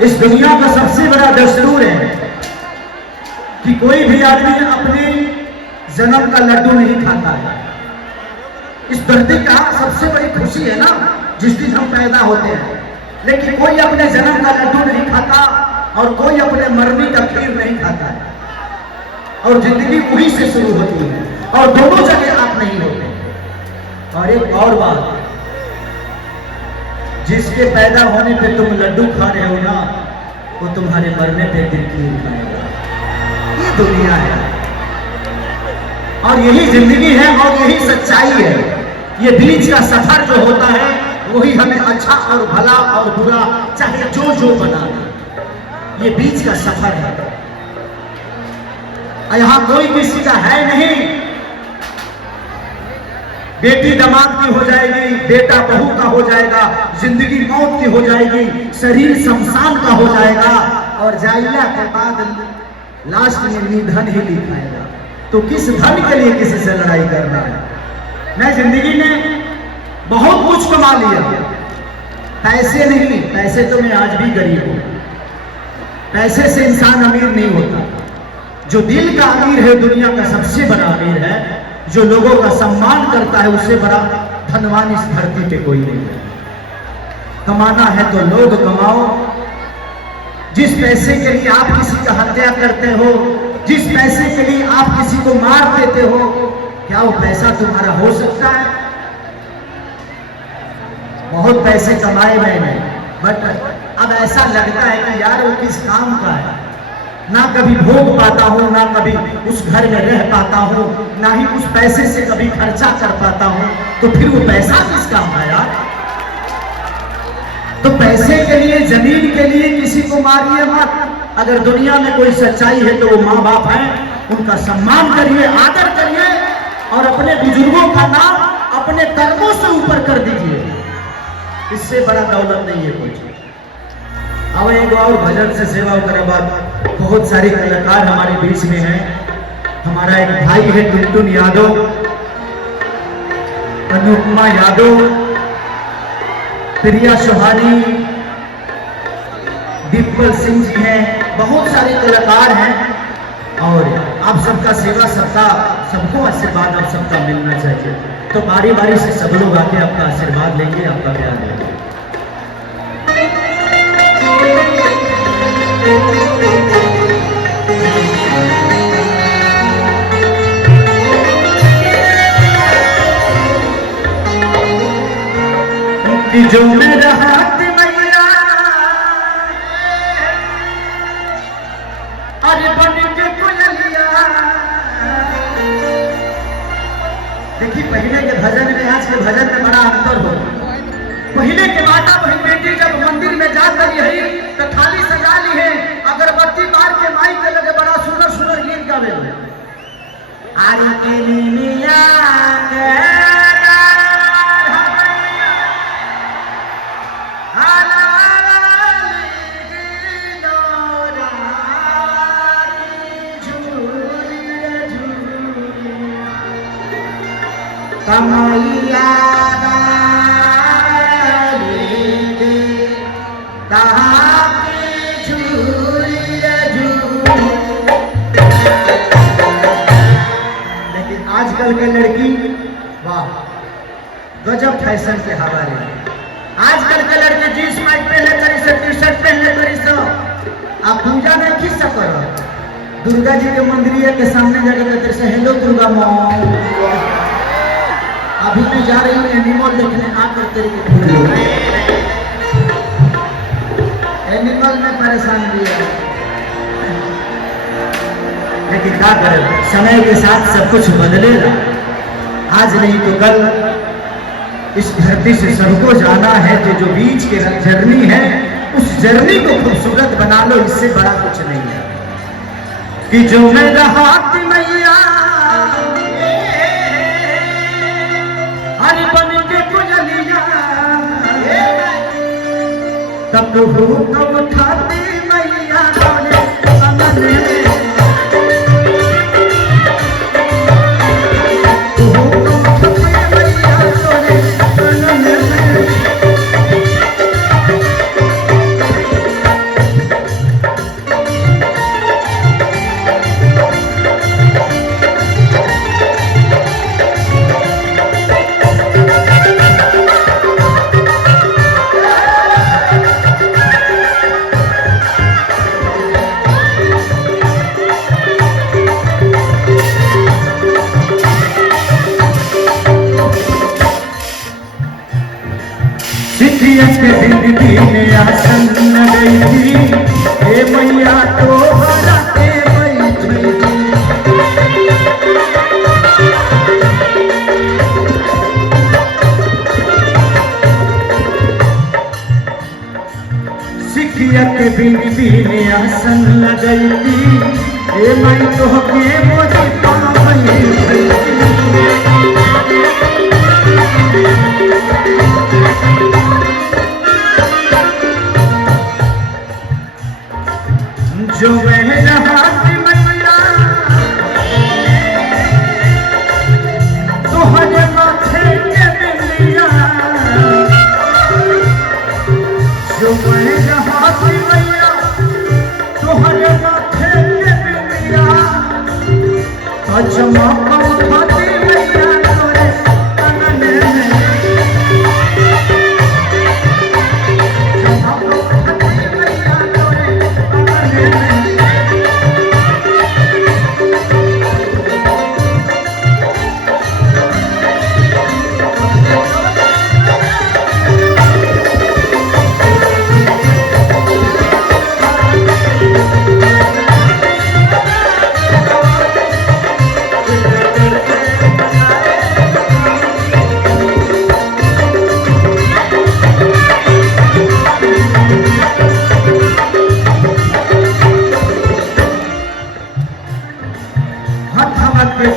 इस दुनिया का सबसे बड़ा दस्तूर है कि कोई भी आदमी अपने जन्म का लड्डू नहीं खाता है। इस धरती का सबसे बड़ी खुशी है ना जिस दिन हम पैदा होते हैं, लेकिन कोई अपने जन्म का लड्डू नहीं खाता और कोई अपने मरने का खीर नहीं खाता है। और जिंदगी वहीं से शुरू होती है और दोनों जगह आप नहीं होते। और एक और बात, जिसके पैदा होने पे तुम लड्डू खा रहे हो ना, वो तुम्हारे मरने पे दिन खीर खाएगा। ये दुनिया है और यही जिंदगी है और यही सच्चाई है। ये बीच का सफर जो होता है वही हमें अच्छा और भला और बुरा चाहे जो जो बना दे। ये बीच का सफर है। यहां कोई किसी का है नहीं। बेटी दामाद की हो जाएगी, बेटा बहू का हो जाएगा, जिंदगी मौत की हो जाएगी, शरीर शमशान का हो जाएगा और जाइला के बाद लास्ट में निधन ही लिखाएगा। तो किस धन के लिए किसी से लड़ाई करना है? मैं जिंदगी में बहुत कुछ कमा लिया, पैसे नहीं, पैसे तो मैं आज भी गरीब हूं। पैसे से इंसान अमीर नहीं होता। जो दिल का अमीर है दुनिया का सबसे बड़ा अमीर है। जो लोगों का सम्मान करता है उससे बड़ा धनवान इस धरती पे कोई नहीं है। कमाना है तो लोग कमाओ। जिस पैसे के लिए आप किसी का हत्या करते हो, जिस पैसे के लिए आप किसी को मार देते हो, क्या वो पैसा तुम्हारा हो सकता है? बहुत पैसे कमाए मैंने, बट अब ऐसा लगता है कि यार वो किस काम का है। ना कभी भोग पाता हूं, ना कभी उस घर में रह पाता हूं, ना ही उस पैसे से कभी खर्चा कर पाता हूं। तो फिर वो पैसा किस काम का यार? तो पैसे के लिए, जमीन के लिए किसी को मारिए मत। अगर दुनिया में कोई सच्चाई है तो वो माँ बाप हैं, उनका सम्मान करिए, आदर करिए और अपने बुजुर्गों का नाम अपने कर्मों से ऊपर कर दीजिए। इससे बड़ा दौलत नहीं है कुछ। अब एक और भजन से सेवा करे बाद बहुत सारे कलाकार हमारे बीच में हैं। हमारा एक भाई है टुनटुन यादव, अनुपमा यादव, प्रिया सुहानी, डिम्पल सिंह जी हैं। बहुत सारे कलाकार हैं और आप सबका सेवा सबको आशीर्वाद आप सबका मिलना चाहिए। तो बारी बारी से सब लोग आके आपका आशीर्वाद लेंगे, आपका प्यार लेंगे। कि जो मेरा हाथ मैया अरे बन के कोयलिया। देखिए पहले के भजन में आज के भजन में बड़ा अंतर हो। पहले के माता बहन बेटी जब मंदिर में जा करी है तो थाली सजा ली है, अगरबत्ती मार के माई के लगे बड़ा सुंदर सुंदर गीत गावे। आई के निमिया के कमैया लेकिन आजकल के लड़की वाह गजब फैशन के हवाले। आजकल के लड़के जींस पैंट पहले करी से, टी शर्ट पहले करी से। आप पूजा नहीं खींच सको। दुर्गा जी के मंदिर के सामने जाकर कहते से हेलो दुर्गा माँ। अभी मैं जा रही हूँ एनिमल देखने, आकर तेरे को एनिमल में परेशान भी है। लेकिन क्या करें, समय के साथ सब कुछ बदलेगा। आज नहीं तो कल इस धरती से सबको जाना है। तो जो बीच के जर्नी है उस जर्नी को खूबसूरत बना लो, इससे बड़ा कुछ नहीं है। कि जो मेरा हाथ मैया हरि बन के कोयलिया तब हुक्म उठाती मैया अमन में। के जिंदगी में आसन न गई थी, हे मैया तो हरा के बैठी थी। सिखिया के जिंदगी में आसन न गई थी, हे मैं तो के मोदी जो मैं हाथी मैया तो हरे माथे के बिंदिया, जो मैं हाथी मैया तो हरे माथे के बिंदिया, चमक उठाती मैया तोरे अंगने में, चमक उठाती मैया तोरे अंगने में।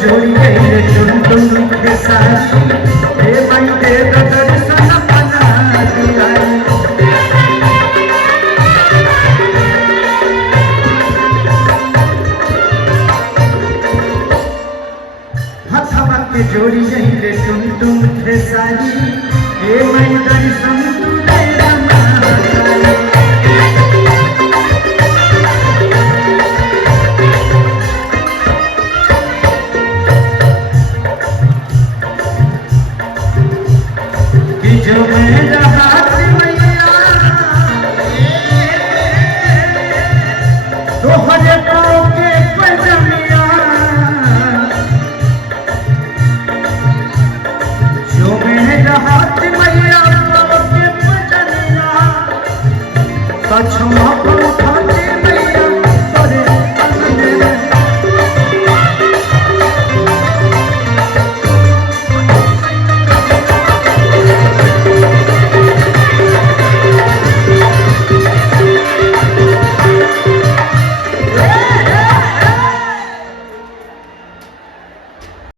जोड़ी गई टुन के साथी, हे भाई दे दर्शन बना दिया। हथवा के जोड़ी गई टुन के साथी, हे भाई दर्शन जो मेरा हाथ मैया तो हरे पाँव के पजमिया, जो मेरा हाथ मैया पाँव के पजमिया, कछुआ